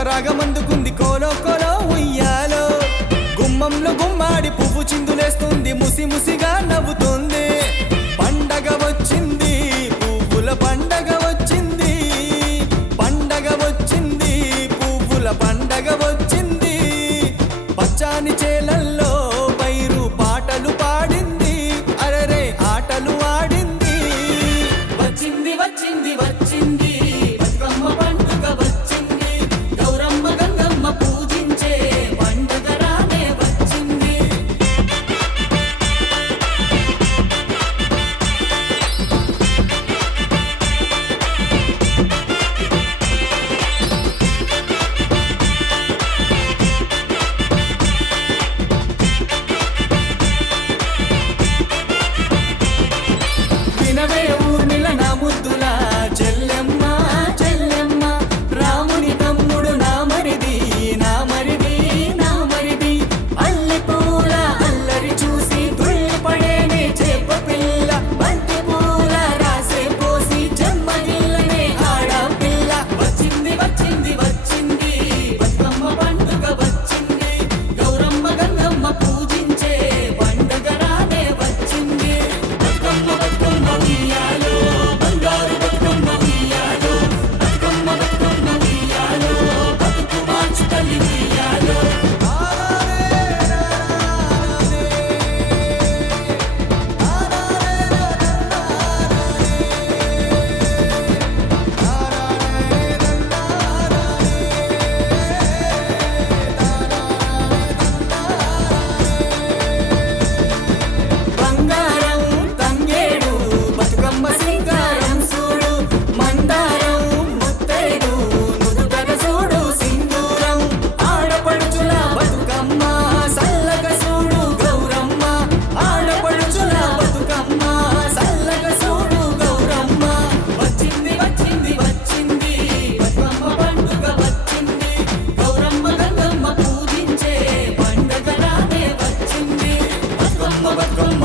రాగమందుకుంది కోలో కోలో ఉయ్యాలో గుమ్మంలో గుమ్మాడి పువ్వు చిందులేస్తుంది ముసి ముసిగా నవ్వుతుంది పండగ వచ్చింది పువ్వుల పండగ వచ్చింది పండగ వచ్చింది పువ్వుల పండగ వచ్చింది పచ్చాని చేలల్లో పైరు పాటలు పాడింది అరరే ఆటలు ఆడింది వచ్చింది వచ్చింది వచ్చింది బతుకమ్మ పండుగ వచ్చింది గౌరమ్మ గంగమ్మ పూజించే పండుగ రానే వచ్చింది వినవే ఊర్మిళ నా ముద్దుల చెల్లెమ్మ చెల్లెమ్మ రాముని తమ్ముడు నా మరిది నా మరిది నా మరిది అల్లి పూల అల్లరి చూసి తుళ్ళిపడేనే చేప పిల్ల బంతి పూల రాసే పోసి చెమ్మగిల్లనే ఆడపిల్ల వచ్చింది వచ్చింది వచ్చింది బతుకమ్మ పండుగ వచ్చింది గౌరమ్మ గంగమ్మ పూజించే పండుగ రానే వచ్చింది బతుకమ్మ బతుకమ్మ ఉయ్యాలో బంగారు బతుకమ్మ ఉయ్యాలో బతుకమ్మ బతుకమ్మ ఉయ్యాలో బతుకు మార్చు తల్లి ఉయ్యాలో బంగారం తంగేడు బతుకమ్మ సింగారం చూడు మందారం ముత్తైదు నుదుటన చూడు సింధూరం ఆడపడుచుల బతుకమ్మ సల్లగ చూడు గౌరమ్మ ఆడపడుచుల బతుకమ్మ సల్లగ చూడు గౌరమ్మ వచ్చింది వచ్చింది వచ్చింది బతుకమ్మ పండుగ వచ్చింది గౌరమ్మ గంగమ్మ పూజించే పండుగ రానే వచ్చింది బతుకమ్మ బతుకమ్మ